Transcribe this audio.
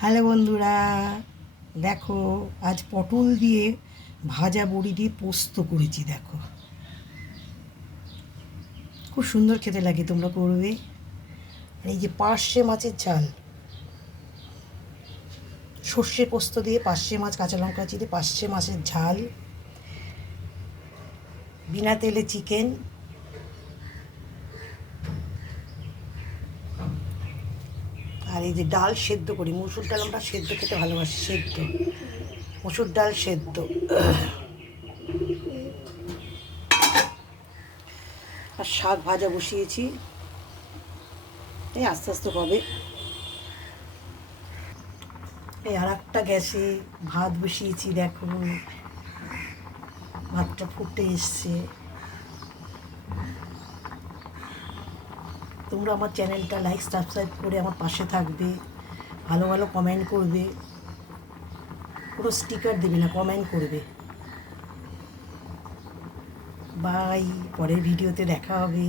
Hello বন্ধুরা, দেখো আজ পটল দিয়ে ভাজা বড়ি দিয়ে পোস্ত করেছি। দেখো খুব সুন্দর খেতে লাগে, তোমরা করবে। আর এই যে পার্শে মাছের ঝাল, সর্ষে পোস্ত দিয়ে পার্শে মাছ, কাঁচা লঙ্কা চিড়ে পার্শে মাছের ঝাল, বিনা তেলে চিকেন, আর এই যে ডাল সেদ্ধ করি। মসুর ডাল আমরা সেদ্ধ খেতে ভালোবাসি, সেদ্ধ মসুর ডাল সেদ্ধ। আর শাক ভাজা বসিয়েছি, এই আস্তে আস্তে হবে। এই আর একটা গ্যাসে ভাত বসিয়েছি, দেখো ভাতটা ফুটে এসছে। তোমরা আমার চ্যানেলটা লাইক সাবস্ক্রাইব করে আমার পাশে থাকবে, ভালো ভালো কমেন্ট করবে, কোনো স্টিকার দেবে না, কমেন্ট করবে। বাই, পরের ভিডিওতে দেখা হবে।